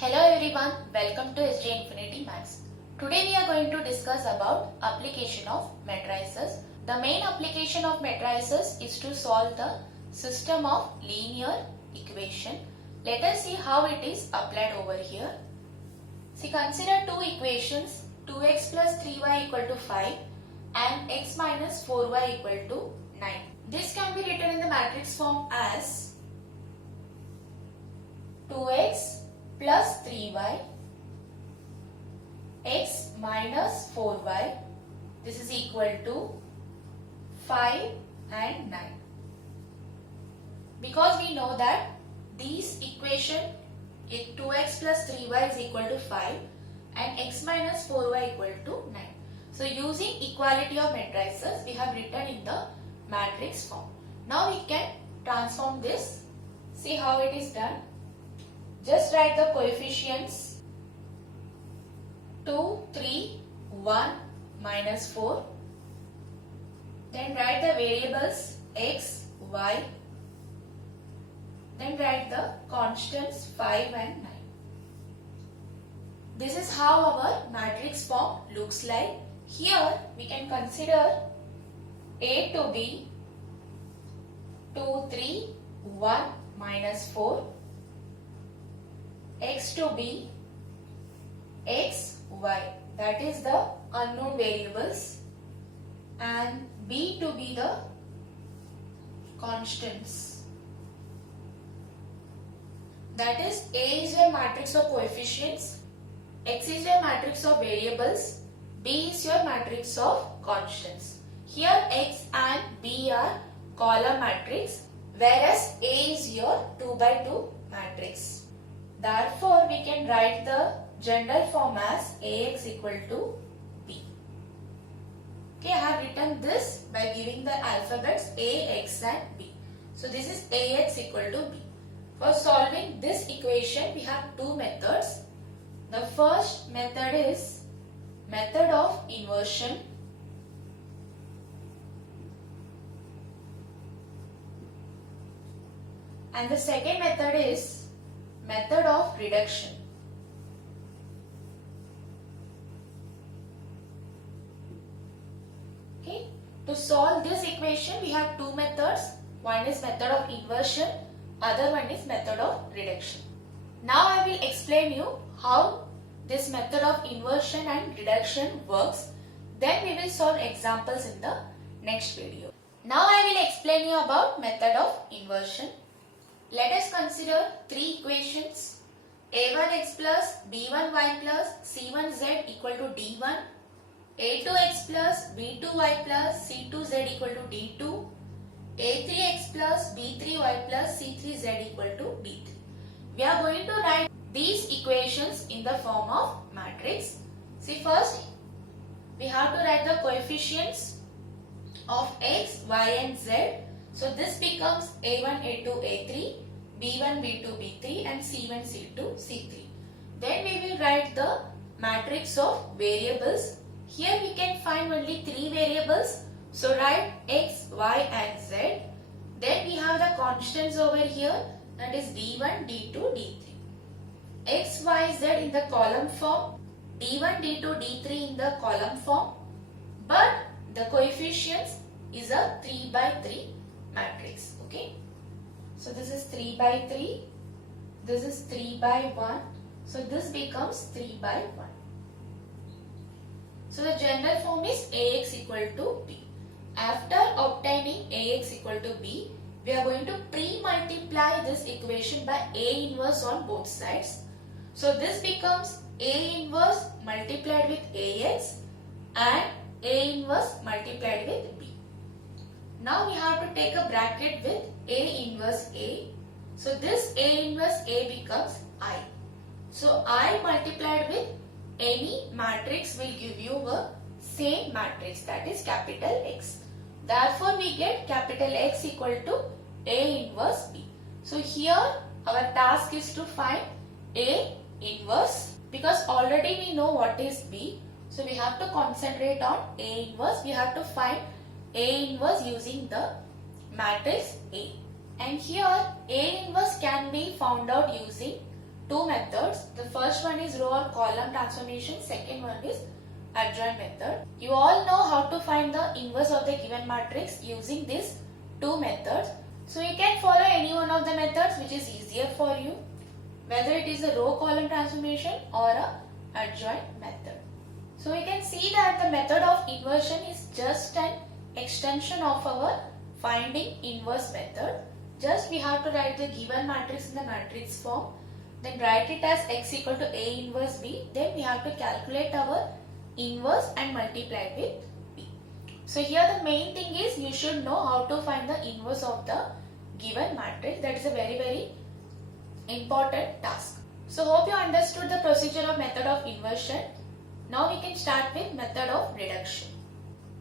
Hello everyone, welcome to SJ Infinity Maths. Today we are going to discuss about application of matrices. The main application of matrices is to solve the system of linear equation. Let us see how it is applied over here. See, consider two equations, 2x plus 3y equal to 5 and x minus 4y equal to 9. This can be written in the matrix form as 2x plus 3y, x minus 4y, this is equal to 5 and 9. Because we know that these equation 2x plus 3y is equal to 5 and x minus 4y equal to 9. So using equality of matrices we have written in the matrix form. Now we can transform this. See how it is done. Just write the coefficients 2, 3, 1, minus 4. Then write the variables x, y. Then write the constants 5 and 9. This is how our matrix form looks like. Here we can consider A to be 2, 3, 1, minus 4. X to be x, y, that is the unknown variables, and B to be the constants. That is, A is your matrix of coefficients, X is your matrix of variables, B is your matrix of constants. Here X and B are column matrix, whereas A is your 2 by 2 matrix. Therefore, we can write the general form as Ax equal to B. Okay, I have written this by giving the alphabets A, X and B. So, this is Ax equal to B. For solving this equation, we have two methods. The first method is method of inversion. And the second method is method of reduction. Okay. To solve this equation, we have two methods. One is method of inversion, other one is method of reduction. Now I will explain you how this method of inversion and reduction works. Then we will solve examples in the next video. Now I will explain you about method of inversion. Let us consider three equations. A1x plus B1y plus C1z equal to D1. A2x plus B2y plus C2z equal to D2. A3x plus B3y plus C3z equal to D3. We are going to write these equations in the form of matrix. See, first we have to write the coefficients of x, y and z. So this becomes A1, A2, A3, B1, B2, B3 and C1, C2, C3. Then we will write the matrix of variables. Here we can find only three variables. So write x, y and z. Then we have the constants over here, that is D1, D2, D3. X, y, z in the column form, D1, D2, D3 in the column form. But the coefficients is a 3 by 3 matrix. Okay. So this is 3 by 3. This is 3 by 1. So this becomes 3 by 1. So the general form is Ax equal to B. After obtaining Ax equal to B, we are going to pre-multiply this equation by A inverse on both sides. So this becomes A inverse multiplied with Ax and A inverse multiplied with B. Now we have to take a bracket with A inverse A. So this A inverse A becomes I. So I multiplied with any matrix will give you a same matrix, that is capital X. Therefore we get capital X equal to A inverse B. So here our task is to find A inverse, because already we know what is B. So we have to concentrate on A inverse. We have to find A inverse using the matrix A. And here A inverse can be found out using two methods. The First one is row or column transformation. Second one is adjoint method. You all know how to find the inverse of the given matrix using these two methods. So you can follow any one of the methods which is easier for you, whether it is a row column transformation or a adjoint method. So we can see that the method of inversion is just an extension of our finding inverse method. Just we have to write the given matrix in the matrix form, then write it as x equal to A inverse B. Then we have to calculate our inverse and multiply it with B. So here the main thing is you should know how to find the inverse of the given matrix. That is a very important task. So hope you understood the procedure of method of inversion. Now we can start with method of reduction.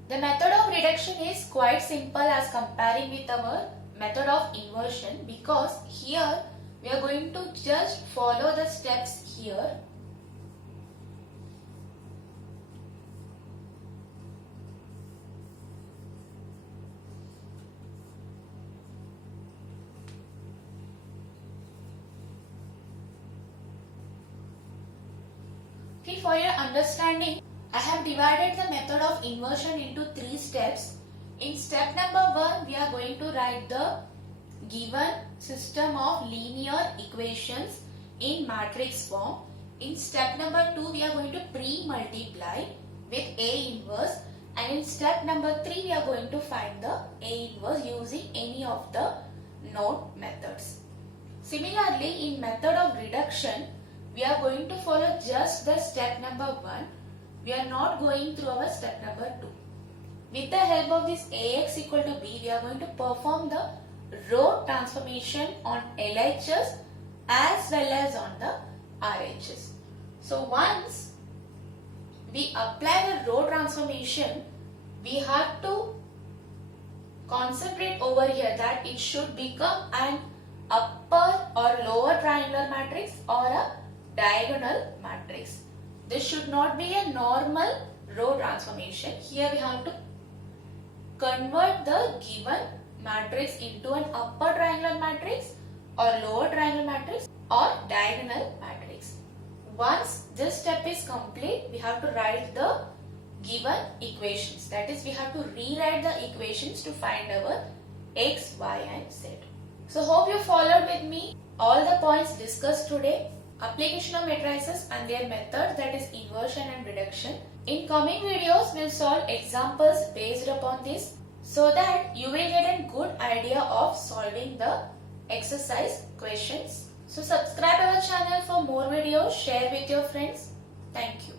The method of reduction is quite simple as comparing with our method of inversion, because here we are going to just follow the steps here. Okay, for your understanding, I have divided the method of inversion into 3 steps. In step number 1, we are going to write the given system of linear equations in matrix form. In step number 2, we are going to pre-multiply with A inverse, and in step number 3, we are going to find the A inverse using any of the node methods. Similarly, in method of reduction, we are going to follow just the step number 1. We are not going through our step number 2. With the help of this Ax equal to B, we are going to perform the row transformation on LHS as well as on the RHS. So once we apply the row transformation, we have to concentrate over here that it should become an upper or lower triangular matrix or a diagonal matrix. This should not be a normal row transformation. Here we have to convert the given matrix into an upper triangular matrix or lower triangular matrix or diagonal matrix. Once this step is complete, we have to write the given equations. That is, we have to rewrite the equations to find our x, y and z. So hope you followed with me all the points discussed today. Application of matrices and their methods, that is inversion and reduction. In coming videos, we'll solve examples based upon this so that you will get a good idea of solving the exercise questions. So subscribe our channel for more videos, share with your friends. Thank you.